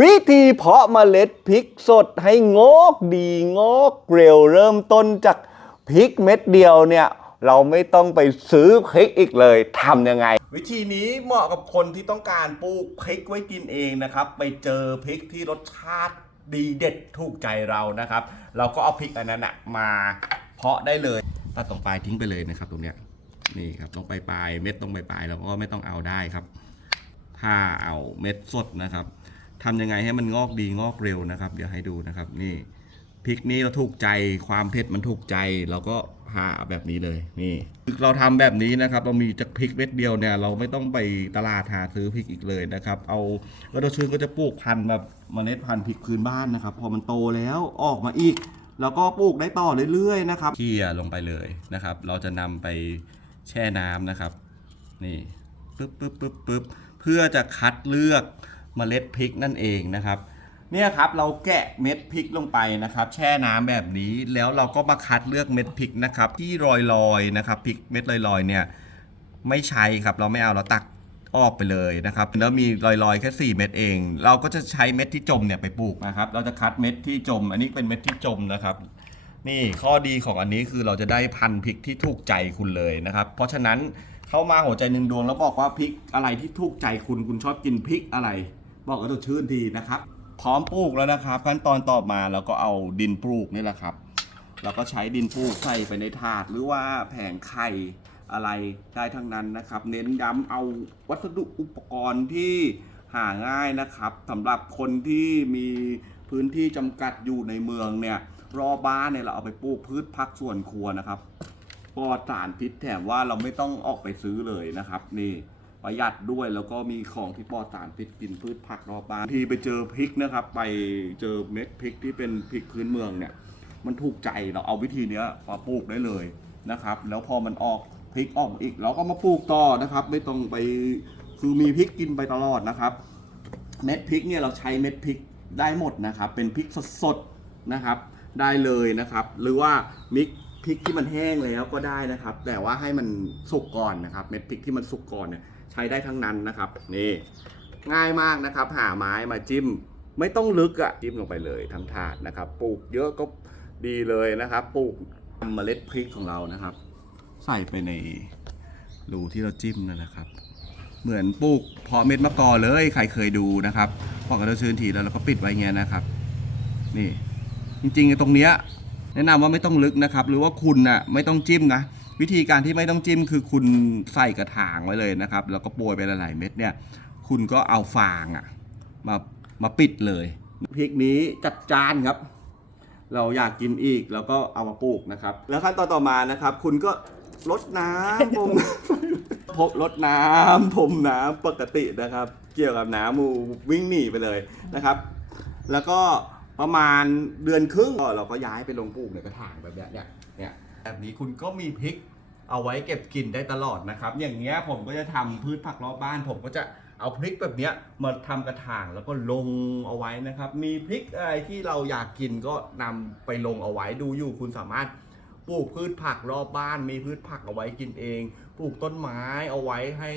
วิธีเพาะเมล็ดพริกสดให้งอกดีงอกเร็วเริ่มต้นจากพริกเม็ดเดียวเนี่ยเราไม่ต้องไปซื้อพริกอีกเลยทำยังไง วิธีนี้เหมาะกับคนที่ต้องการปลูกพริกไว้กินเองนะครับ ไปเจอพริกที่รสชาติดีเด็ดถูกใจเรานะครับ เราก็เอาพริกอันนั้นมาเพาะได้เลยตัดตรงปลายทิ้งไปเลยนะครับตรงเนี้ยนี่ครับตรงปลายปลายเม็ดตรงปลายปลายเราก็ไม่ต้องเอาได้ครับ ถ้าเอาเม็ดสดนะครับ ทำยังไงให้มันงอกดีงอกเร็วนะครับ เดี๋ยวให้ดูนะครับนี่พริกนี้เราถูกใจความเผ็ดมันถูกใจเราก็หาแบบนี้เลยนี่เราทำแบบนี้นะครับ เรามีจากพริกเม็ดเดียวเนี่ย เราไม่ต้องไปตลาดหาซื้อพริกอีกเลยนะครับ เอาก็เราชื่นก็จะปลูกพันธุ์แบบเมล็ดพันธุ์พริกพื้นบ้านนะครับ พอมันโตแล้วออกมาอีกแล้วก็ปลูกได้ต่อเรื่อยๆนะครับเขี่ยลงไปเลยนะครับ เราจะนำไปแช่น้ำนะครับ นี่ปึ๊บปึ๊บปึ๊บปึ๊บเพื่อจะคัดเลือก เมล็ดพริกนั่นเองนะครับเนี่ยครับเราแกะเม็ดพริกลงไปนะครับ แช่น้ำแบบนี้แล้วเราก็มาคัดเลือกเม็ดพริกนะครับ ที่ลอยๆนะครับพริกเม็ดลอยๆเนี่ยไม่ใช้ครับเราไม่เอาเราตักออกไปเลยนะครับแล้วมีลอยลอยๆแค่4เม็ดเอง เราก็จะใช้เม็ดที่จมเนี่ยไปปลูกนะครับ เราจะคัดเม็ดที่จม อันนี้เป็นเม็ดที่จมนะครับ นี่ข้อดีของอันนี้คือเราจะได้พันธุ์พริกที่ถูกใจคุณเลยนะครับ เพราะฉะนั้นเข้ามาหัวใจหนึ่งดวงแล้วบอกว่าพริกอะไรที่ถูกใจคุณคุณชอบกินพริกอะไร บอกก็จะชื่นทีนะครับ พร้อมปลูกแล้วนะครับ ขั้นตอนต่อมาเราก็เอาดินปลูกนี่แหละครับ เราก็ใช้ดินปลูกใส่ไปในถาดหรือว่าแผงไข่อะไรได้ทั้งนั้นนะครับ เน้นย้ำเอาวัสดุอุปกรณ์ที่หาง่ายนะครับสำหรับคนที่มีพื้นที่จำกัดอยู่ในเมืองเนี่ยรอบบ้านเนี่ยเราเอาไปปลูกพืชผักสวนครัวนะครับปลอดสารพิษแถมว่าเราไม่ต้องออกไปซื้อเลยนะครับ นี่ ประหยัดด้วยแล้วก็มีของที่ปลอดสารพิษกินพืชผักรอบบ้านที่ไปเจอพริกนะครับ ไปเจอเม็ดพริกที่เป็นพริกพื้นเมืองเนี่ย มันถูกใจเราเอาวิธีเนี้ยมาปลูกได้เลยนะครับ แล้วพอมันออกพริกออกมาอีก เราก็มาปลูกต่อนะครับ ไม่ต้องไปคือมีพริกกินไปตลอดนะครับ เม็ดพริกเนี่ยเราใช้เม็ดพริกได้หมดนะครับ เป็นพริกสดๆนะครับได้เลยนะครับ หรือว่ามิกพริกที่มันแห้งแล้วก็ได้นะครับ แต่ว่าให้มันสุกก่อนนะครับ เม็ดพริกที่มันสุกก่อนเนี่ย ใช้ได้ทั้งนั้นนะครับ นี่ ง่ายมากนะครับ หาไม้มาจิ้ม ไม่ต้องลึกอะจิ้มลงไปเลยทั้งถาดนะครับ ปลูกเยอะก็ดีเลยนะครับ ปลูกเมล็ดพริกของเรานะครับ ใส่ไปในรูที่เราจิ้มนั่นแหละครับ เหมือนปลูกเพาะเม็ดมะกอเลยใครเคยดูนะครับพอกระเราชื้นทีแล้วเราก็ปิดไว้เงี้ยนะครับ นี่ จริงๆตรงเนี้ยแนะนำว่าไม่ต้องลึกนะครับ หรือว่าคุณน่ะไม่ต้องจิ้มนะ วิธีการที่ไม่ต้องจิ้มคือคุณใส่กระถางไว้เลยนะครับ แล้วก็โปรยไปหลายๆเม็ดเนี่ย คุณก็เอาฟางอะมามาปิดเลยพริกนี้จัดจานครับ เราอยากกินอีกเราก็เอามาปลูกนะครับ แล้วขั้นตอนต่อมานะครับ คุณก็ลดน้ำผมพบลดน้ำพรมน้ำปกตินะครับ เกี่ยวกับน้ำมูวิ่งหนีไปเลยนะครับ แล้วก็ประมาณเดือนครึ่งเราก็ย้ายไปลงปลูกในกระถางแบบเนี้ยเนี่ย แบบนี้คุณก็มีพริกเอาไว้เก็บกินได้ตลอดนะครับ อย่างเงี้ยผมก็จะทำพืชผักรอบบ้าน ผมก็จะเอาพริกแบบเนี้ยมาทำกระถางแล้วก็ลงเอาไว้นะครับ มีพริกอะไรที่เราอยากกินก็นำไปลงเอาไว้ดูอยู่ คุณสามารถปลูกพืชผักรอบบ้าน มีพืชผักเอาไว้กินเอง ปลูกต้นไม้เอาไว้ให้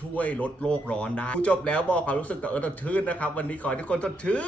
ช่วยลดโลกร้อนได้จบแล้วบอกความรู้สึกกับเออสดชื่นนะครับ วันนี้ขอให้ทุกคนสดชื่น